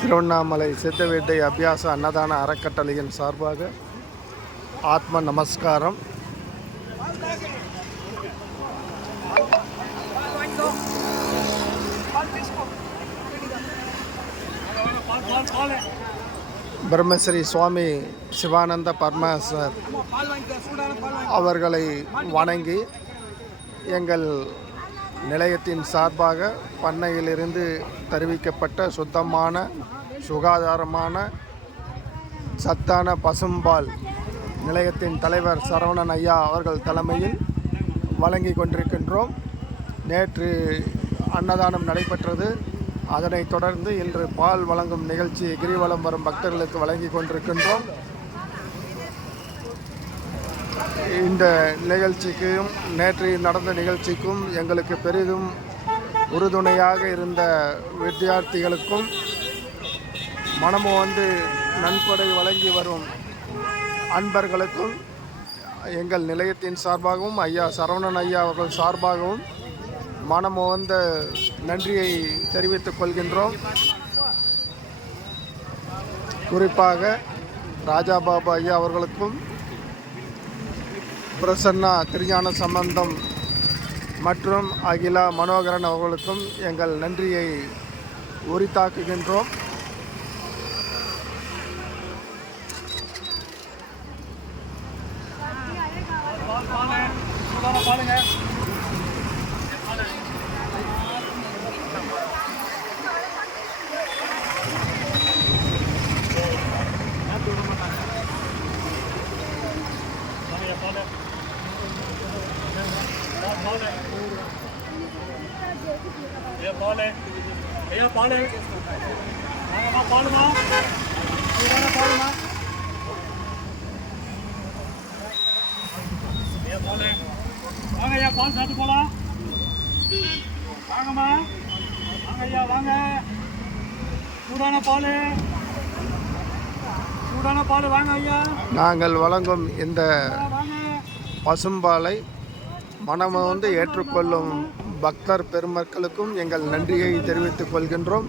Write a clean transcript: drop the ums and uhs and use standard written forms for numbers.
திருவண்ணாமலை சித்தவேட்டை அபியாச அன்னதான அறக்கட்டளையின் சார்பாக ஆத்ம நமஸ்காரம். பிரம்மஸ்ரீ சுவாமி சிவானந்த பரமஹம்சர் அவர்களை வணங்கி எங்கள் நிலையத்தின் சார்பாக பண்ணையிலிருந்து தெரிவிக்கப்பட்ட சுத்தமான சுகாதாரமான சத்தான பசும்பால் நிலையத்தின் தலைவர் சரவணன் ஐயா அவர்கள் தலைமையில் வழங்கி கொண்டிருக்கின்றோம். நேற்று அன்னதானம் நடைபெற்றது. அதனைத் தொடர்ந்து இன்று பால் வழங்கும் நிகழ்ச்சி கிரிவலம் வரும் பக்தர்களுக்கு வழங்கி கொண்டிருக்கின்றோம். இந்த நிகழ்ச்சிக்கும் நேற்று நடந்த நிகழ்ச்சிக்கும் எங்களுக்கு பெரிதும் உறுதுணையாக இருந்த வித்தியார்த்திகளுக்கும் மனமும் வந்து நன்கொடை வழங்கி வரும் அன்பர்களுக்கும் எங்கள் நிலையத்தின் சார்பாகவும் ஐயா சரவணன் ஐயா அவர்கள் சார்பாகவும் மனமும் வந்த நன்றியை தெரிவித்துக் கொள்கின்றோம். குறிப்பாக ராஜாபாபு ஐயா அவர்களுக்கும் பிரசன்னா திருஞான சம்பந்தம் மற்றும் அகிலா மனோகரன் அவர்களுக்கும் எங்கள் நன்றியை உரித்தாக்குகின்றோம். ஐயா பால் வாங்கம்மா, பாலுமா, சூடான பாலுமா. ஐயா பால் வாங்க, ஐயா பால் சாப்பிட்டு போகலாம். வாங்கம்மா, வாங்க ஐயா, வாங்க. சூடான பால், சூடான பால் வாங்க ஐயா. நாங்கள் வழங்கும் இந்த பசும்பாலை மனம் வந்து ஏற்றுக்கொள்ளும் பக்தர் பெருமக்களுக்கும் எங்கள் நன்றியை தெரிவித்துக் கொள்கின்றோம்.